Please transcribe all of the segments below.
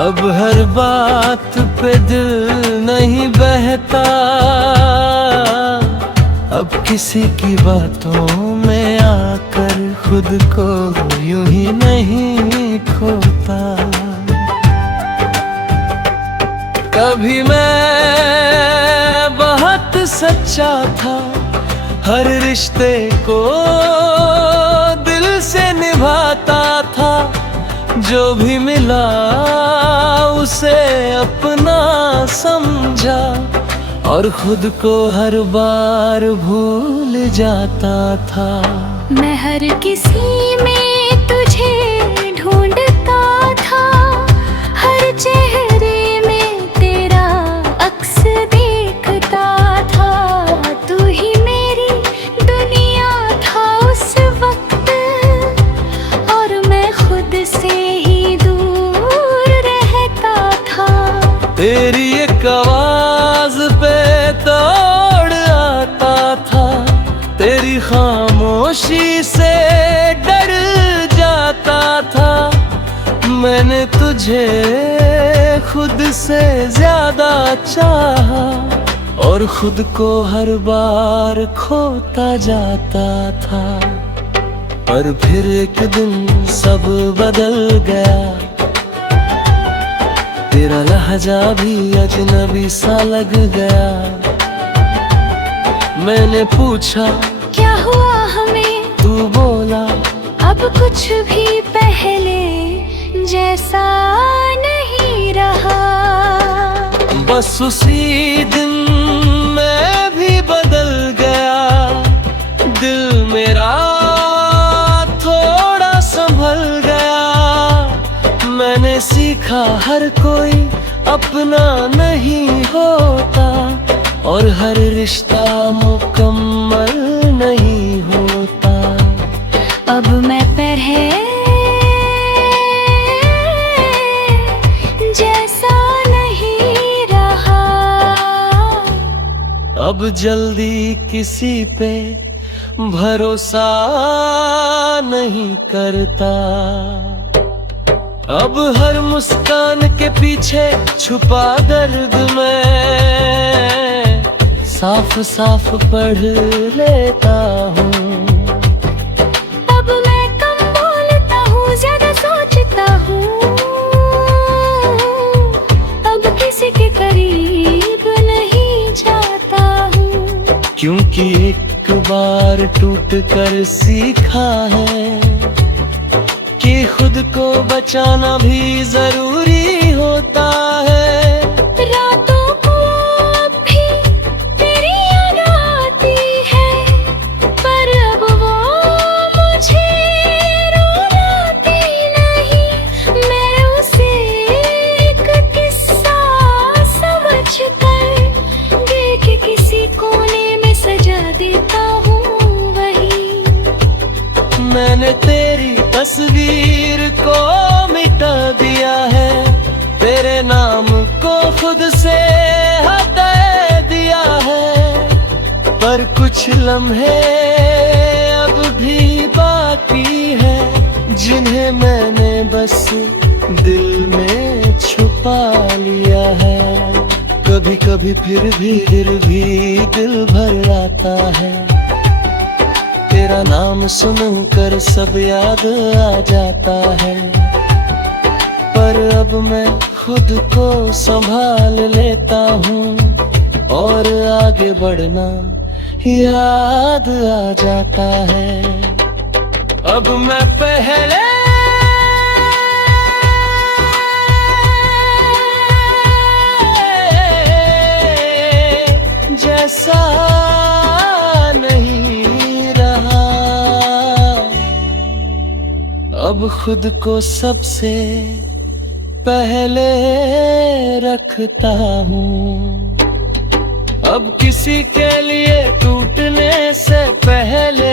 अब हर बात पे दिल नहीं बहता, अब किसी की बातों में आकर खुद को यूं ही नहीं खोता। कभी मैं बहुत सच्चा था, हर रिश्ते को दिल से निभाता था, जो भी मिला उसे अपना समझा और खुद को हर बार भूल जाता था। मैं हर किसी में तुझे ढूंढता था, हर चेहरे में तेरा अक्स देखता था। तू ही मेरी दुनिया था उस वक्त, और मैं खुद से ही दूर रहता था। तेरी एक आवाज पे तोड़ आता था, तेरी खामोशी से डर जाता था। मैंने तुझे खुद से ज्यादा चाहा और खुद को हर बार खोता जाता था। पर फिर एक दिन सब बदल गया, तेरा लहजा भी अजनबी सा लग गया। मैंने पूछा क्या हुआ हमें, तू बोला अब कुछ भी पहले जैसा नहीं रहा। बस उसी दिन मैं भी बदल गया, दिल मेरा थोड़ा संभल गया। मैंने सीखा हर कोई अपना नहीं होता, और हर रिश्ता मुकम्मल नहीं होता। अब मैं पहले जैसा नहीं रहा। अब जल्दी किसी पे भरोसा नहीं करता। अब हर मुस्कान के पीछे छुपा दर्द मैं साफ साफ पढ़ लेता हूँ। अब मैं कम बोलता हूँ, ज्यादा सोचता हूँ। अब किसी के करीब नहीं जाता हूँ, क्योंकि एक बार टूट कर सीखा है कि खुद को बचाना भी जरूरी होता है। रातों को अब भी तेरी याद आती है, पर अब वो मुझे रुलाती नहीं। मैं उसे एक किस्सा समझ कर देख किसी कोने में सजा देता हूँ वही। मैंने तेरी तस्वीर को मिटा दिया है, तेरे नाम को खुद से हटा दिया है। पर कुछ लम्हे अब भी बाकी है, जिन्हें मैंने बस दिल में छुपा लिया है। कभी कभी फिर भी दिल भर आता है, तेरा नाम सुनकर सब याद आ जाता है। पर अब मैं खुद को संभाल लेता हूँ और आगे बढ़ना याद आ जाता है। अब मैं पहले जैसा नहीं रहा। अब खुद को सबसे पहले रखता हूँ। अब किसी के लिए टूटने से पहले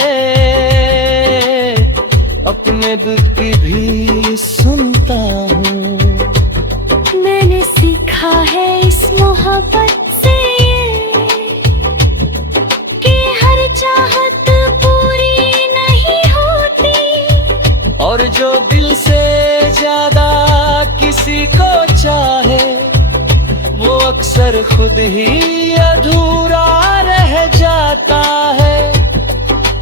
अपने दिल की भी सुनता हूँ। मैंने सीखा है इस मोहब्बत से कि हर चाहत पूरी नहीं होती, और जो दिल से ज्यादा किसी को चाहे वो अक्सर खुद ही अधूरा रह जाता है।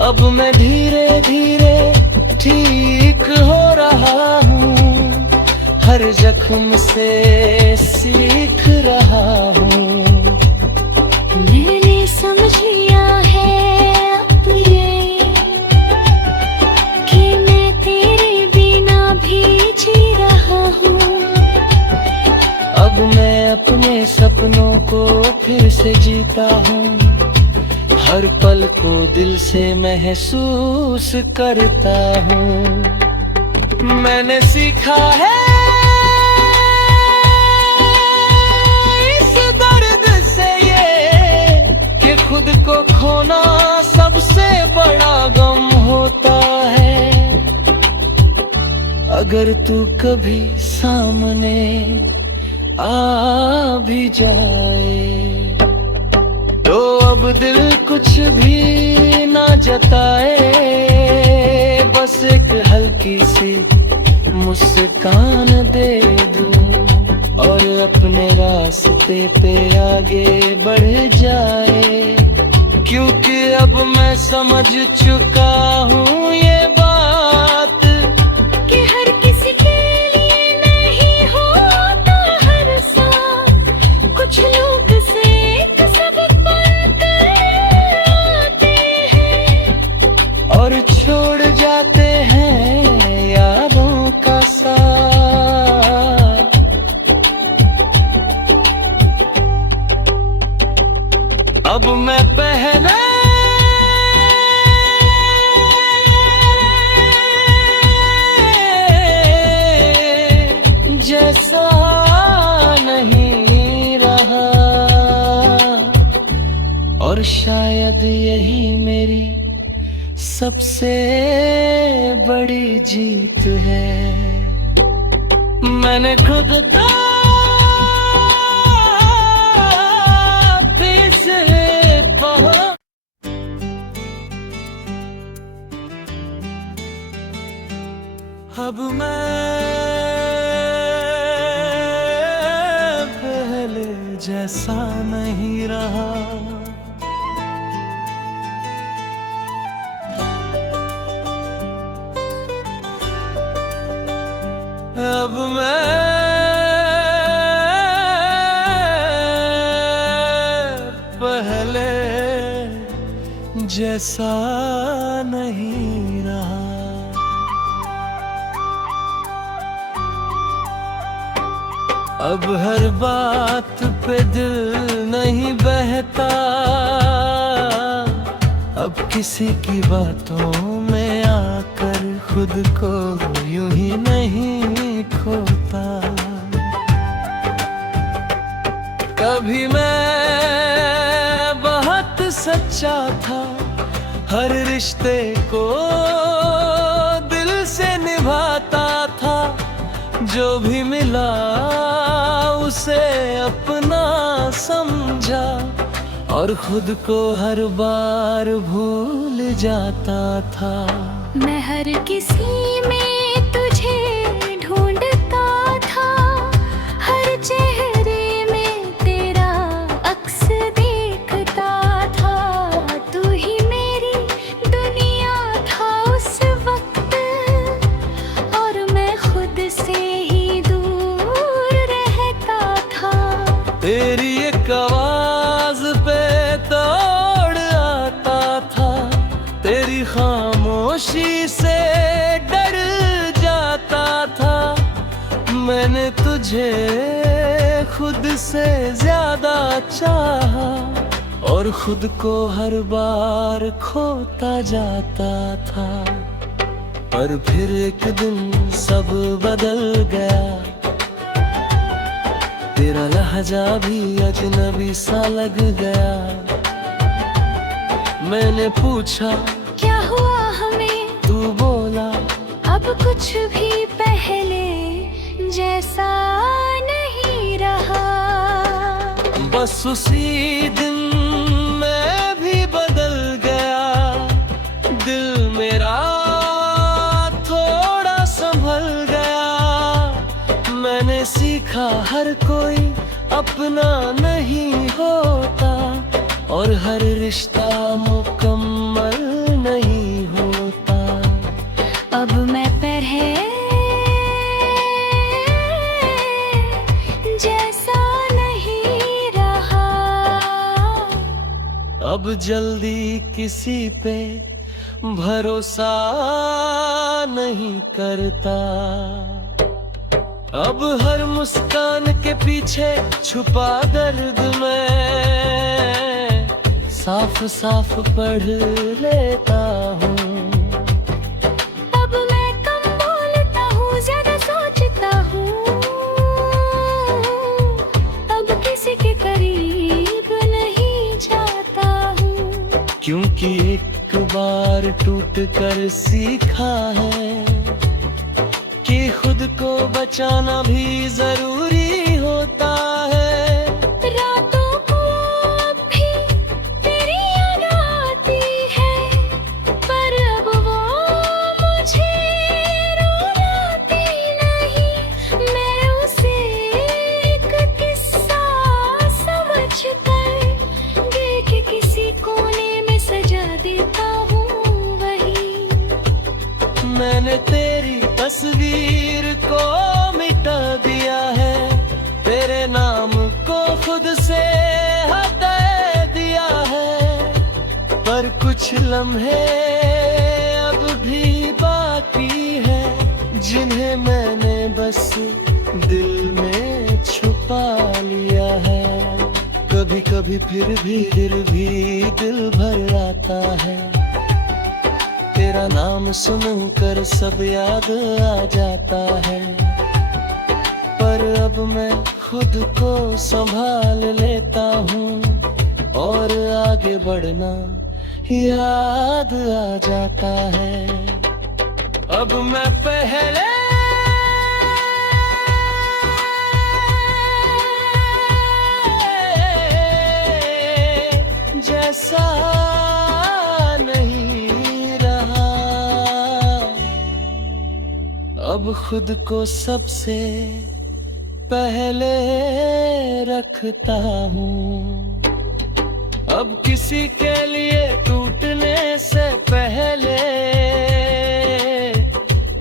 अब मैं धीरे धीरे ठीक हो रहा हूँ, हर जख्म से सीख रहा हूँ। मैंने समझ लिया है अब ये कि मैं तेरे बिना भी जी रहा हूँ। अब मैं अपने सपनों को फिर से जीता हूँ, हर पल को दिल से महसूस करता हूँ। मैंने सीखा है इस दर्द से ये कि खुद को खोना सबसे बड़ा गम होता है। अगर तू कभी सामने आ भी जाए तो अब दिल कुछ भी ना जताए, बस एक हल्की सी मुस्कान दे दूं और अपने रास्ते पे आगे बढ़ जाए। क्योंकि अब मैं समझ चुका हूँ ये बात कि हर किसी के लिए नहीं होता हर साथ, कुछ लोग से एक सबक बनकर आते हैं और छोड़ जाते हैं यादों का साथ। अब मैं पहले जैसा नहीं रहा और शायद यही मेरी सबसे बड़ी जीत है। मैंने खुद से अब मैं पहले जैसा नहीं रहा। अब मैं पहले जैसा नहीं रहा। अब हर बात पे दिल नहीं बहता, अब किसी की बातों में आकर खुद को यूं ही नहीं खोता। कभी मैं बहुत सच्चा था, हर रिश्ते को दिल से निभाता था, जो भी मिला उसे अपना समझा और खुद को हर बार भूल जाता था। मैं हर किसी में तुझे ढूंढता था, हर चेहरे में तेरा अक्स देखता था। तू ही मेरी दुनिया था उस वक्त और मैं खुद से ही दूर रहता था। तेरी एक आवाज पे तोड़ आता था, तेरी खामोशी से डर जाता था। मैंने तुझे खुद से ज्यादा चाहा और खुद को हर बार खोता जाता था। पर फिर एक दिन सब बदल गया, तेरा लहजा भी अजनबी सा लग गया। मैंने पूछा क्या हुआ हमें, तू बोला अब कुछ भी पहले जैसा नहीं रहा। बस उसी दिन मैं भी बदल गया, दिल मेरा थोड़ा संभल गया। मैंने सीखा हर कोई अपना नहीं होता, और हर रिश्ता मुकम्मल नहीं होता। अब मैं पहले जैसा नहीं रहा। अब जल्दी किसी पे भरोसा नहीं करता। अब हर मुस्कान के पीछे छुपा दर्द मैं साफ साफ पढ़ लेता हूँ। अब मैं कम बोलता हूँ, ज्यादा सोचता हूँ। अब किसी के करीब नहीं जाता हूँ, क्योंकि एक बार टूट कर सीखा है कि खुद को बचाना भी जरूरी होता है। रातों को अब भी तेरी याद आती है, पर अब वो मुझे रुलाती नहीं। मैं उसे एक किस्सा समझकर दिल के किसी कोने में सजा देता हूँ वही। मैंने तेरी तस्वीर को मिटा दिया है, तेरे नाम को खुद से हटा दिया है, पर कुछ लम्हे अब भी बाकी है जिन्हें मैंने बस दिल में छुपा लिया है। कभी कभी फिर भी दिल भर आता है, तेरा नाम सुनकर सब याद आ जाता है। पर अब मैं खुद को संभाल लेता हूँ और आगे बढ़ना याद आ जाता है। अब मैं पहले जैसा अब खुद को सबसे पहले रखता हूँ। अब किसी के लिए टूटने से पहले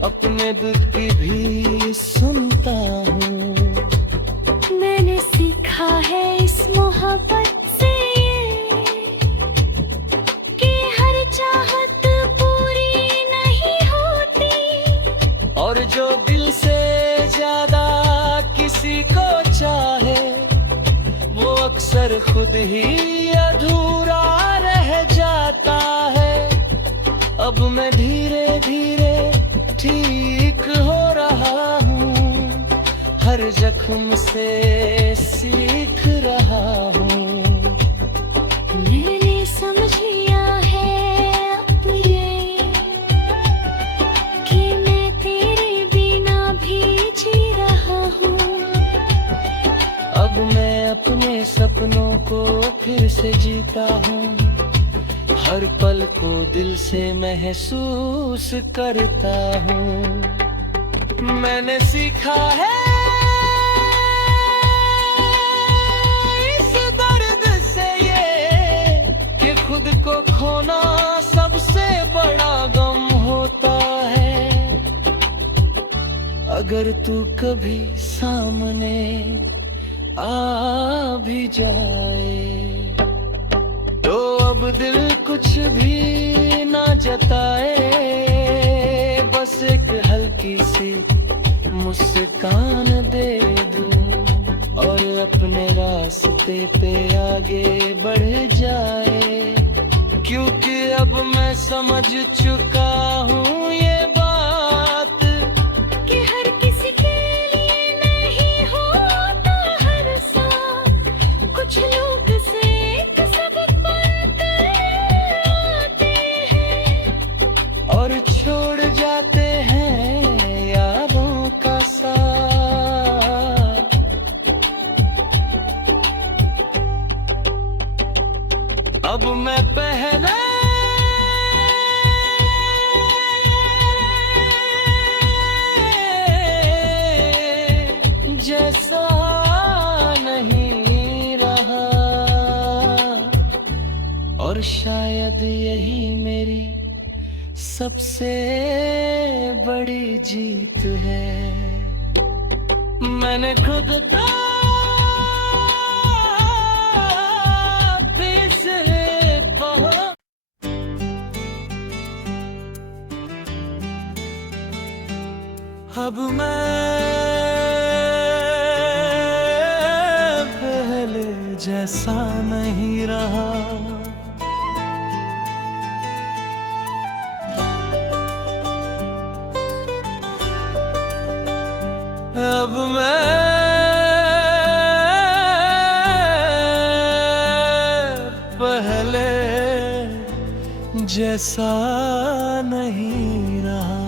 अपने दिल की भी सुनता हूँ। मैंने सीखा है इस मोहब्बत से कि हर चाहत पूरी नहीं होती, और जो दिल से ज्यादा किसी को चाहे वो अक्सर खुद ही अधूरा रह जाता है। अब मैं धीरे धीरे ठीक हो रहा हूँ, हर जख्म से सीख रहा हूँ। मैंने समझ लिया है अब ये कि मैं तेरे बिना भी जी रहा हूँ। अब मैं अपने सपनों को फिर से जीता हूँ, हर पल को दिल से महसूस करता हूँ। मैंने सीखा है इस दर्द से ये कि खुद को खोना सबसे बड़ा गम होता है। अगर तू कभी सामने आ भी जाए तो अब दिल कुछ भी ना जताए, बस एक हल्की सी मुस्कान दे दूं और अपने रास्ते पे आगे बढ़ जाए। क्योंकि अब मैं समझ चुका हूँ ये बात कि हर किसी के लिए नहीं होता हर साथ, कुछ लोग से एक सबक बनकर आते हैं और छोड़ जाते हैं यादों का साथ। अब मैं पहले जैसा नहीं रहा। और शायद यही मेरी सबसे बड़ी जीत है। मैंने खुद से कहा, अब मैं पहले जैसा नहीं रहा। अब मैं पहले जैसा नहीं रहा।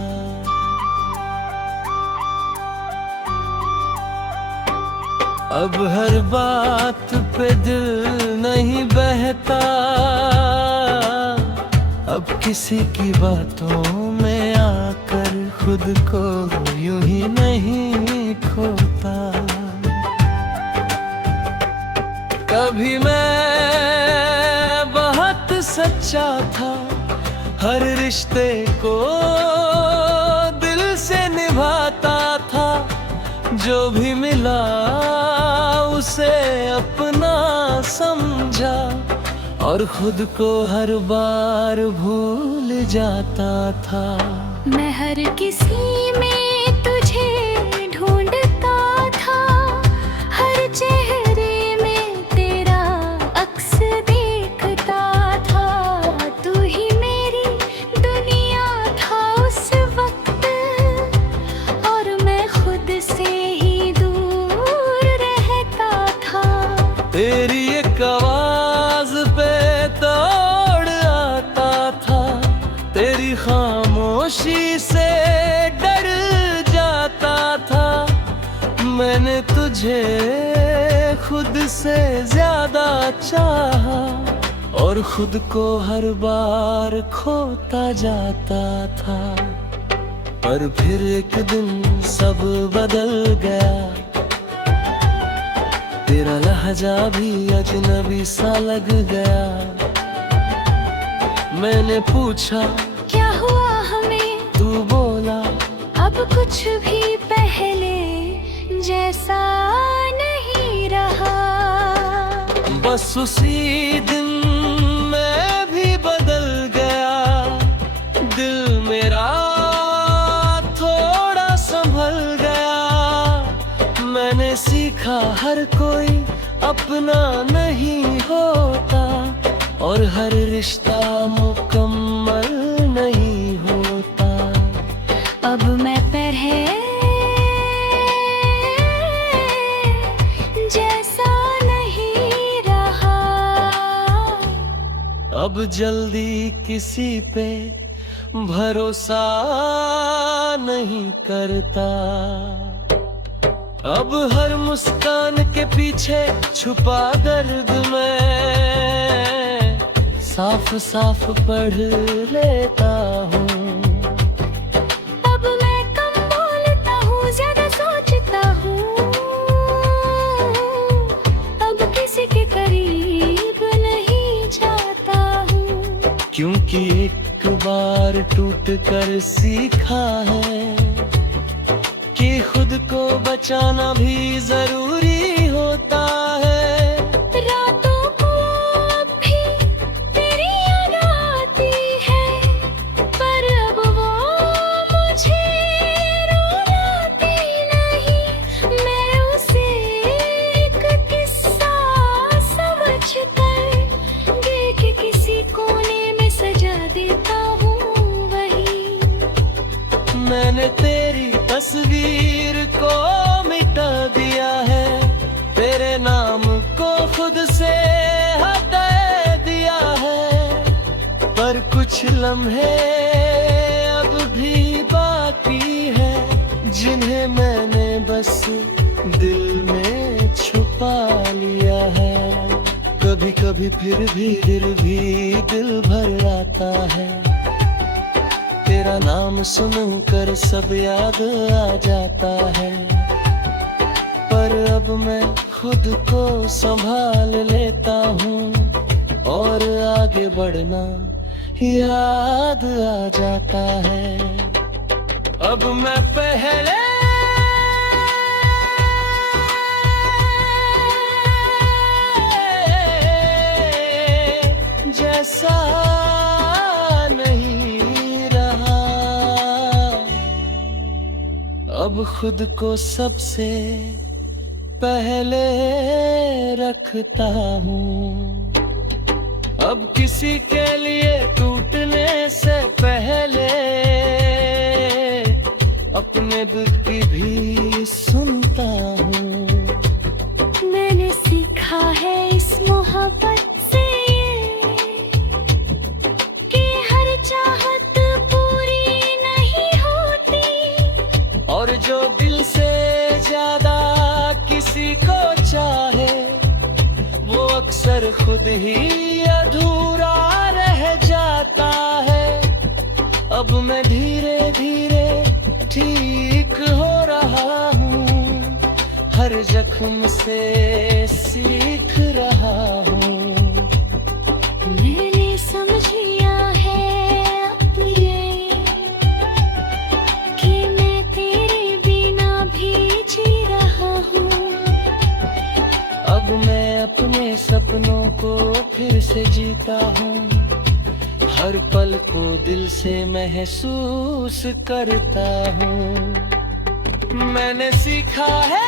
अब हर बात पे दिल नहीं बहता। अब किसी की बातों में आकर खुद को यूं ही नहीं खोता। कभी मैं बहुत सच्चा था, हर रिश्ते को दिल से निभाता था। जो भी मिला उसे अपना समझा, और खुद को हर बार भूल जाता था। मैं हर किसी में तुझे ढूंढता था, हर चेहरे में तेरा अक्स देखता था। तू ही मेरी दुनिया था उस वक्त, और मैं खुद से ही दूर रहता था। तेरी एक आवाज पे तोड़ आता था, तेरी खामोशी से डर जाता था। मैंने तुझे खुद से ज्यादा चाहा, और खुद को हर बार खोता जाता था। पर फिर एक दिन सब बदल गया, तेरा लहजा भी अजनबी सा लग गया। मैंने पूछा क्या हुआ हमें, तू बोला अब कुछ भी पहले जैसा नहीं रहा। बस उसी दिन मैं भी बदल गया। दिल मेरा थोड़ा संभल गया। मैंने सीखा हर कोई अपना नहीं होता, और हर रिश्ता मुकम्मल नहीं होता। अब मैं पहले जैसा नहीं रहा। अब जल्दी किसी पे भरोसा नहीं करता। अब हर मुस्कान के पीछे छुपा दर्द मैं साफ साफ पढ़ लेता हूँ। अब मैं कम बोलता हूँ, ज्यादा सोचता हूँ। अब किसी के करीब नहीं जाता हूँ, क्योंकि एक बार टूट कर सीखा है कि खुद को बचाना भी जरूरी होता है। रातों को अब भी तेरी याद आती है, पर अब वो मुझे रुलाती नहीं। मैं उसे एक किस्सा समझकर दिल के किसी कोने में सजा देता हूँ वही। मैंने तेरी तस्वीर को मिटा दिया है, तेरे नाम को खुद से हटा दिया है। पर कुछ लम्हे अब भी बाकी है, जिन्हें मैंने बस दिल में छुपा लिया है। कभी कभी फिर दिल भर आता है, तेरा नाम सुनकर सब याद आ जाता है। अब मैं खुद को संभाल लेता हूँ और आगे बढ़ना याद आ जाता है। अब मैं पहले जैसा नहीं रहा, अब खुद को सबसे पहले रखता हूँ। अब किसी के लिए टूटने से पहले अपने दिल की भी सुनता हूँ। मैंने सीखा है इस मोहब्बत से कि हर चाहत पूरी नहीं होती, और जो दिल से ज्यादा किसी को चाहे वो अक्सर खुद ही अधूरा रह जाता है। अब मैं धीरे धीरे ठीक हो रहा हूँ, हर जख्म से सीख रहा हूँ। मैंने समझ लिया है अब ये कि मैं तेरे बिना भी जी रहा हूँ। अब मैं अपने सपनों को फिर से जीता हूँ, हर पल को दिल से महसूस करता हूँ। मैंने सीखा है